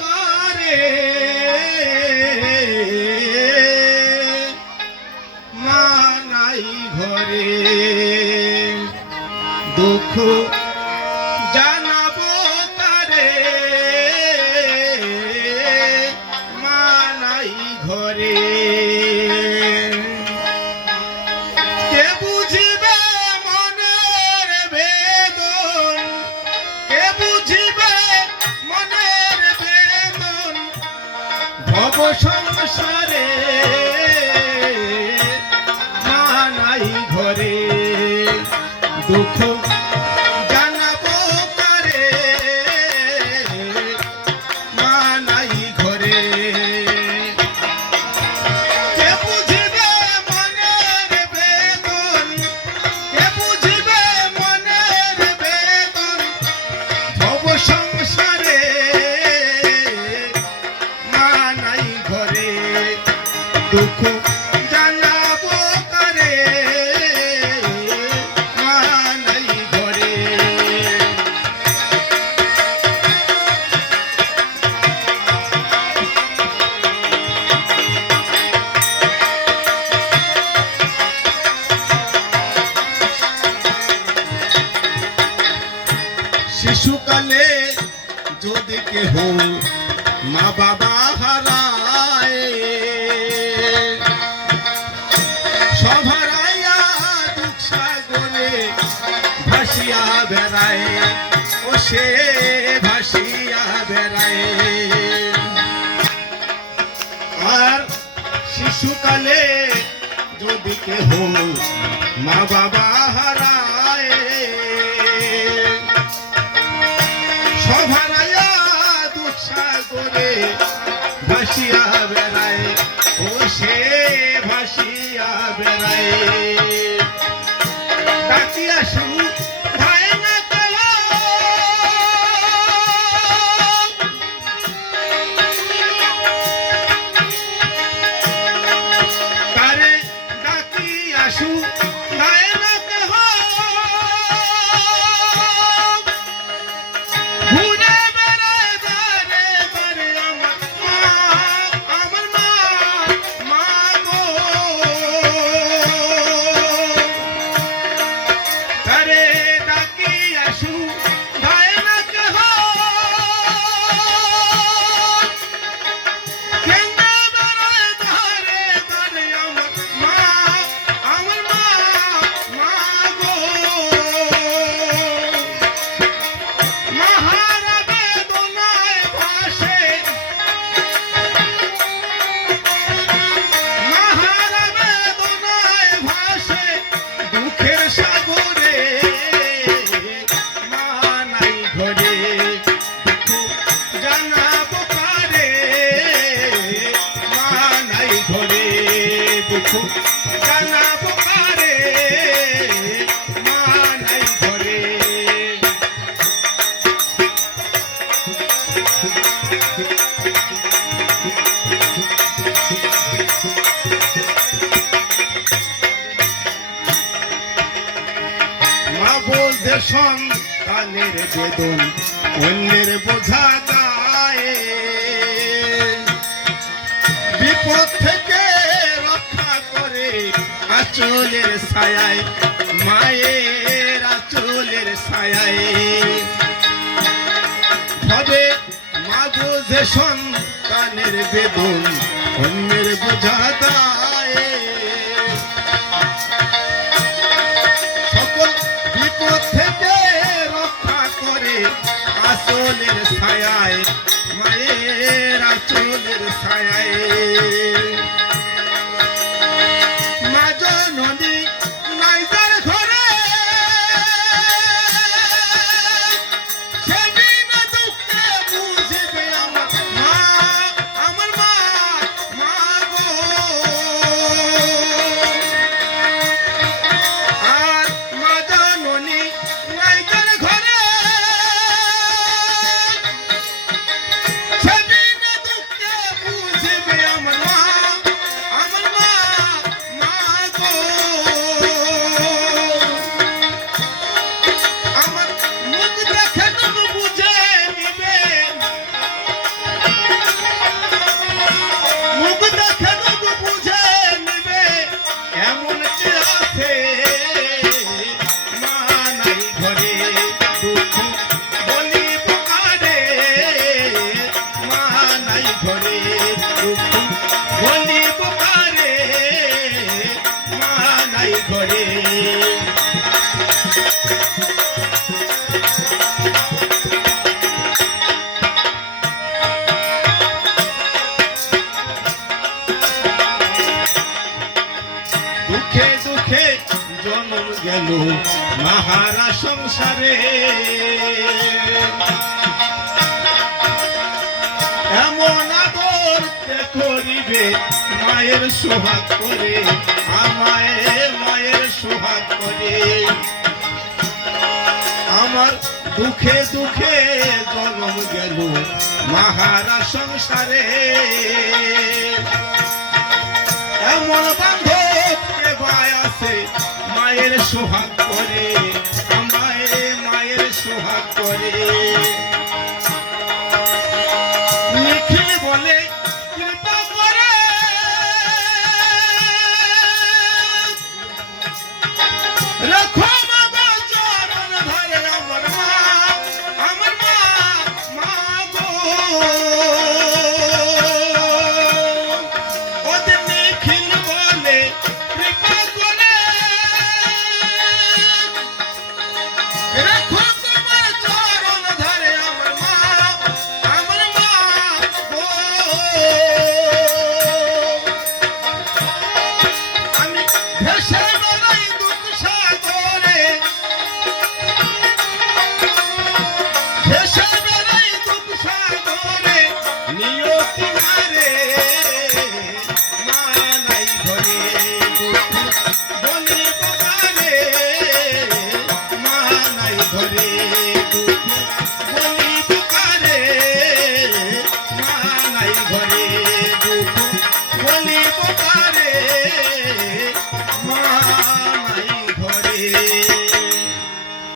কারে মা নাই ঘরে দুঃখ জানাবো কারে মা নাই ঘরে কে বুঝিবে মনের বেদন কে বুঝিবে মনের বেদন ভব সংসারে মা নাই ঘরে দুঃখ জানাবো কারে মা নাই ঘরে কে বুঝিবে মনের বেদন কে বুঝিবে মনের বেদন ভব সংসারে মা নাই ঘরে দুঃখ জানাবো কারে মা নাই ঘরে শিশুকালে যদি কেহ মা বাবা হারায় সব হারাইয়া দুঃখ সাগরে ভাসিয়া বেড়ায় ও সে ভাসিয়া বেড়ায় আর শিশুকালে যদি কেহ মা বাবা হারায় সব হারাইয়া দুঃখ সাগরে ভাসিয়া বেড়ায় ও সে ভাসিয়া বেড়ায় ডাকিয়া শুধায় না কেহ তারে ডাকিয়া শুধায় না কেহ ঘুরে বেড়ায় দারে দারে আমার মা মা গো তারে ডাকিয়া শুধায় না কেহ কেন্দে বেড়ায় দারে দারে আমার মা মা গো মহারা বেদনায় ভাসে মহারা বেদনায় ভাসে দুঃখের সাগরে মা নাই ঘরে দুঃখ জানাবো কারে মা নাই ঘরে দুঃখ জানাবো কারে মা নাই ঘরে মা বলতে সন্তানের বেদন অন্যের বোঝা গায়ে বিপদ থেকে রক্ষা করে আঁচলের ছায়ায় মায়ের আঁচলের ছায়ায় হবে মা বোঝে সন্তানের বেদন অন্যের বোঝা দায়ে সকল বিপদ থেকে রক্ষা করে আঁচলের ছায়ায় মায়ের আঁচলের ছায়ায় মা জননী নাই যার ঘরে সেদিন দুঃখে বুঝবে আমার মা মা গো আর মা জননী নাই যার ঘরে গেল মাহারা সংসারে। এমন আদর কে করিবে মায়ের সোহাগ করে, আমায় মায়ের সোহাগ করে। আমার দুঃখে দুঃখে জন্ম গেল মাহারা সংসারে। এমন বান্ধব কে ভাই আছে মায়ের সোহাগ করে, আমায় মায়ের সোহাগ করে।